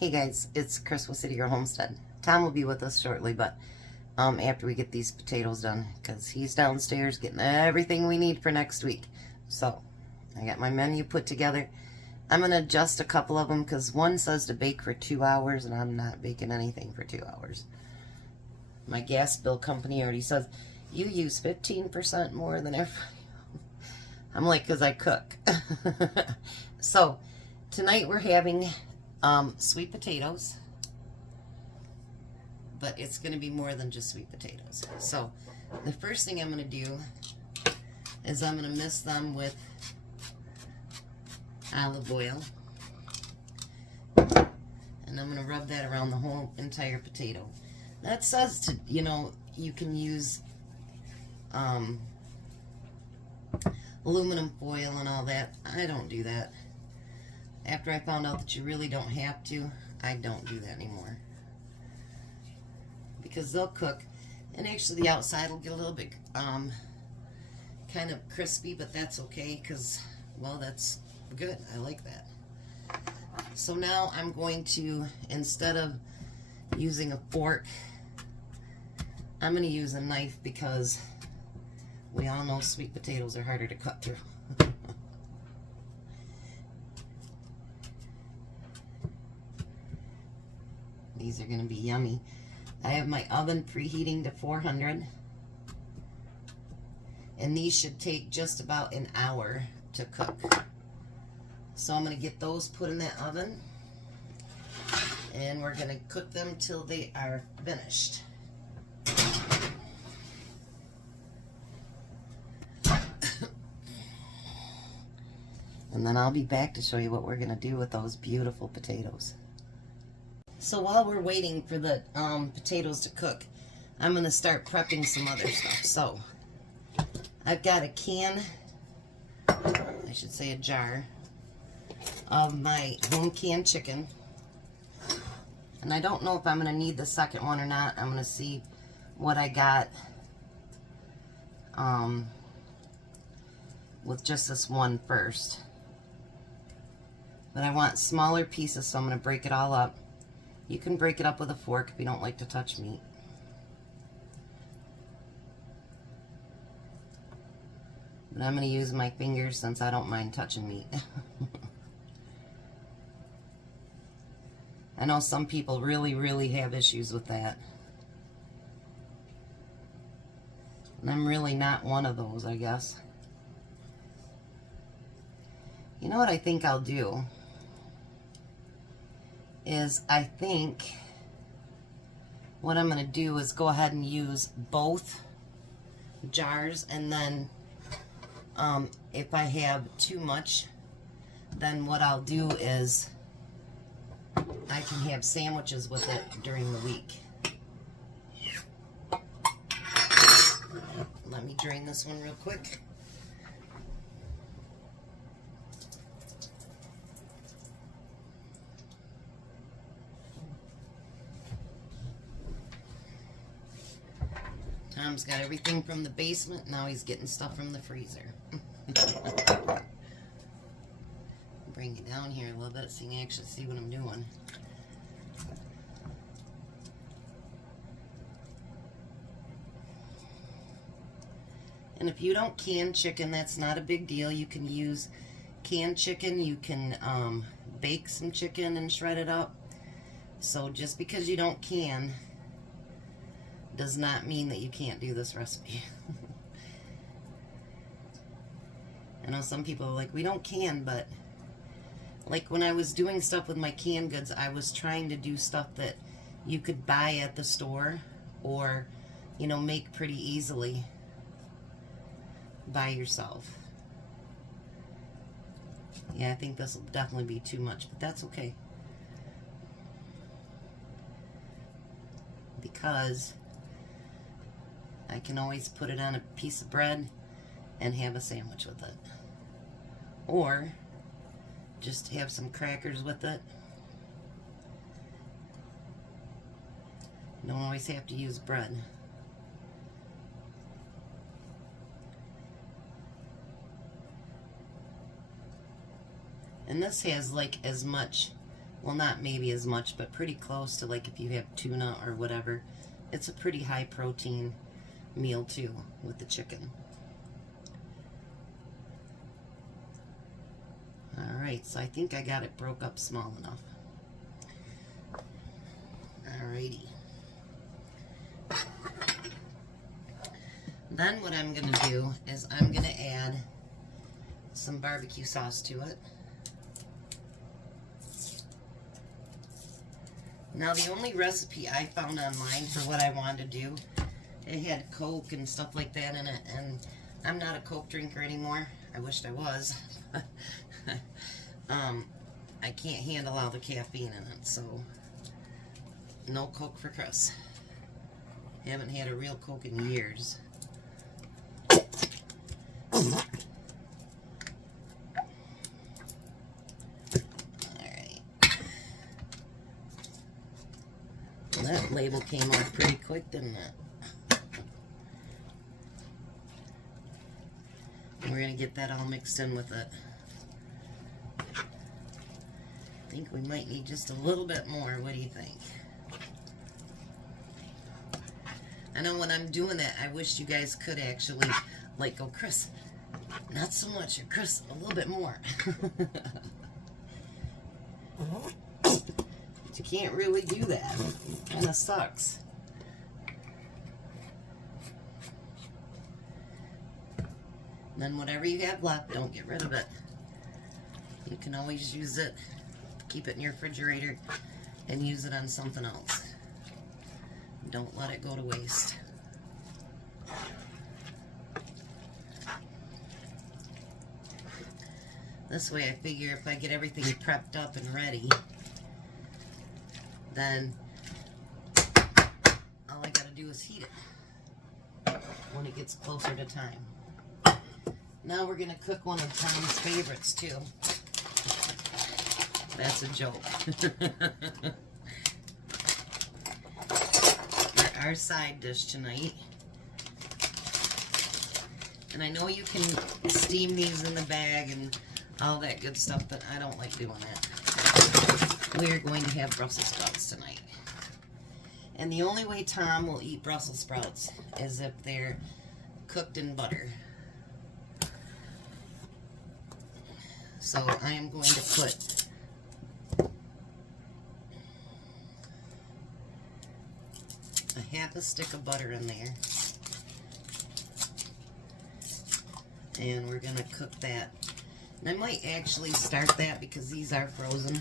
Hey guys, it's Chris with City Girl Homestead. Tom will be with us shortly, but after we get these potatoes done, because he's downstairs getting everything we need for next week. So, I got my menu put together. I'm going to adjust a couple of them, because one says to bake for 2 hours, and I'm not baking anything for 2 hours. My gas bill company already says, you use 15% more than everybody. I'm like, because I cook. So, tonight we're having sweet potatoes, but it's going to be more than just sweet potatoes. So the first thing I'm going to do is I'm going to mix them with olive oil, and I'm going to rub that around the whole entire potato. That says to, you can use aluminum foil and all that. I don't do that. After I found out that you really don't have to, I don't do that anymore. Because they'll cook, and actually the outside will get a little bit kind of crispy, but that's okay, because, well, that's good. I like that. So now I'm going to, instead of using a fork, I'm going to use a knife, because we all know sweet potatoes are harder to cut through. These are going to be yummy. I have my oven preheating to 400. And these should take just about an hour to cook. So I'm going to get those put in that oven. And we're going to cook them till they are finished. And then I'll be back to show you what we're going to do with those beautiful potatoes. So while we're waiting for the potatoes to cook, I'm going to start prepping some other stuff. So I've got a can, I should say a jar, of my home canned chicken. And I don't know if I'm going to need the second one or not. I'm going to see what I got with just this one first. But I want smaller pieces, so I'm going to break it all up. You can break it up with a fork if you don't like to touch meat. But I'm going to use my fingers since I don't mind touching meat. I know some people really have issues with that. And I'm really not one of those, I guess. You know what I think I'll do? Is I think what I'm going to do is go ahead and use both jars, and then if I have too much, then what I'll do is I can have sandwiches with it during the week. Let me drain this one real quick. Tom's got everything from the basement. Now he's getting stuff from the freezer. Bring it down here a little bit so you can actually see what I'm doing. And if you don't can chicken, that's not a big deal. You can use canned chicken. You can bake some chicken and shred it up. So just because you don't can does not mean that you can't do this recipe. I know some people are like, we don't can, but like when I was doing stuff with my canned goods, I was trying to do stuff that you could buy at the store or, make pretty easily by yourself. Yeah, I think this will definitely be too much, but that's okay. Because I can always put it on a piece of bread and have a sandwich with it. Or just have some crackers with it. You don't always have to use bread. And this has like as much well, not maybe as much, but pretty close to like if you have tuna or whatever. It's a pretty high protein meal too with the chicken. Alright, so I think I got it broke up small enough. Alrighty. Then what I'm going to do is I'm going to add some barbecue sauce to it. Now the only recipe I found online for what I wanted to do, it had Coke and stuff like that in it, and I'm not a Coke drinker anymore. I wished I was. I can't handle all the caffeine in it, so no Coke for Chris. Haven't had a real Coke in years. Alright. Well, that label came off pretty quick, didn't it? And we're going to get that all mixed in with it. I think we might need just a little bit more. What do you think? I know when I'm doing that, I wish you guys could actually, like, go, Chris, not so much, or Chris, a little bit more. But you can't really do that. It kind of sucks. And then whatever you have left, don't get rid of it. You can always use it, keep it in your refrigerator, and use it on something else. Don't let it go to waste. This way I figure if I get everything prepped up and ready, then all I gotta do is heat it when it gets closer to time. Now we're gonna cook one of Tom's favorites too. That's a joke. Our side dish tonight. And I know you can steam these in the bag and all that good stuff, but I don't like doing that. We're going to have Brussels sprouts tonight. And the only way Tom will eat Brussels sprouts is if they're cooked in butter. So I am going to put a half a stick of butter in there, and we're gonna cook that. And I might actually start that because these are frozen.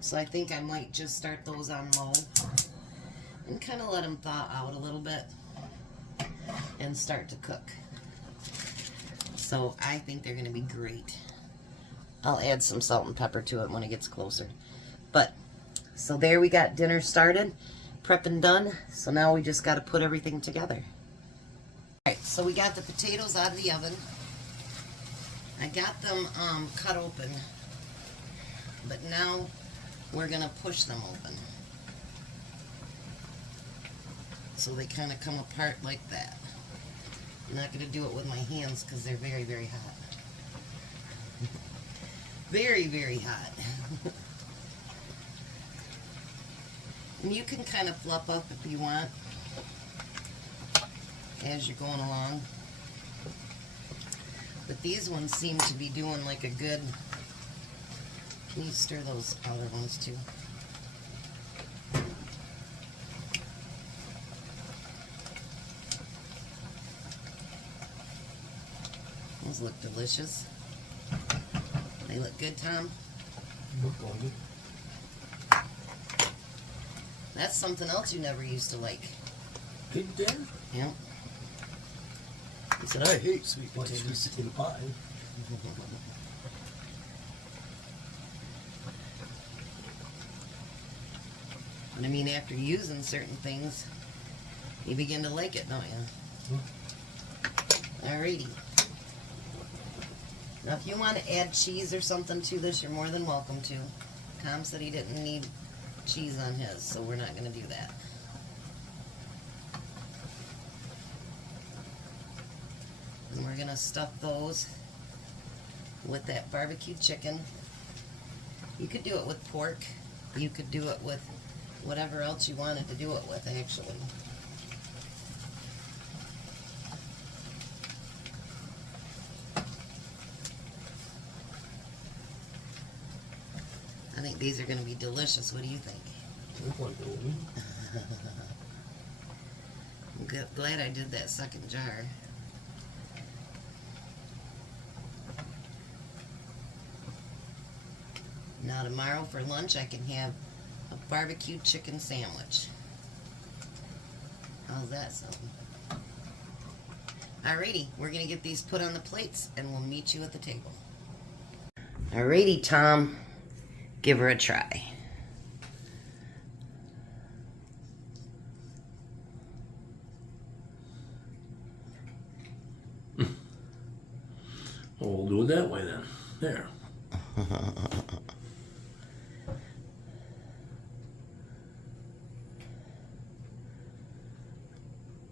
So I think I might just start those on low and kind of let them thaw out a little bit and start to cook. So I think they're gonna be great. I'll add some salt and pepper to it when it gets closer. But, so there we got dinner started, prepping done. So now we just got to put everything together. Alright, so we got the potatoes out of the oven. I got them cut open, but now we're going to push them open. So they kind of come apart like that. I'm not going to do it with my hands because they're very, very hot. Very, very hot. And you can kind of fluff up if you want as you're going along. But these ones seem to be doing like a good... Can you stir those other ones too? Those look delicious. They look good, Tom? Look like it. That's something else you never used to like. Pig dinner? Yeah. He said, I hate sweet potatoes. Sweet potato pie. And I mean, after using certain things, you begin to like it, don't you? Alrighty. Now, if you want to add cheese or something to this, you're more than welcome to. Tom said he didn't need cheese on his, so we're not going to do that. And we're going to stuff those with that barbecue chicken. You could do it with pork. You could do it with whatever else you wanted to do it with, actually. I think these are going to be delicious. What do you think? I'm glad I did that second jar. Now tomorrow for lunch I can have a barbecue chicken sandwich. How's that sound? Alrighty, we're going to get these put on the plates and we'll meet you at the table. Alrighty, Tom. Give her a try. Well, we'll do it that way then. There.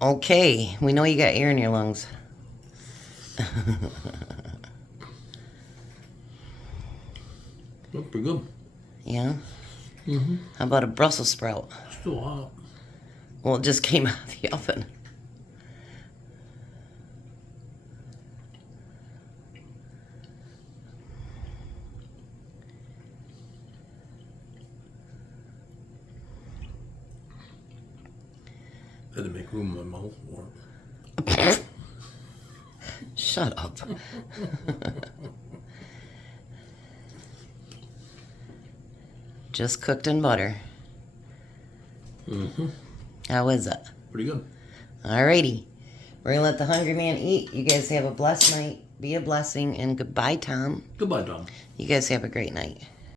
Okay, we know you got air in your lungs. Look pretty good. Yeah? How about a Brussels sprout? Still hot. Well, it just came out of the oven. Had to make room in my mouth for it. Shut up. Just cooked in butter. How is it? Pretty good. Alrighty. We're going to let the hungry man eat. You guys have a blessed night. Be a blessing. And goodbye, Tom. Goodbye, Tom. You guys have a great night.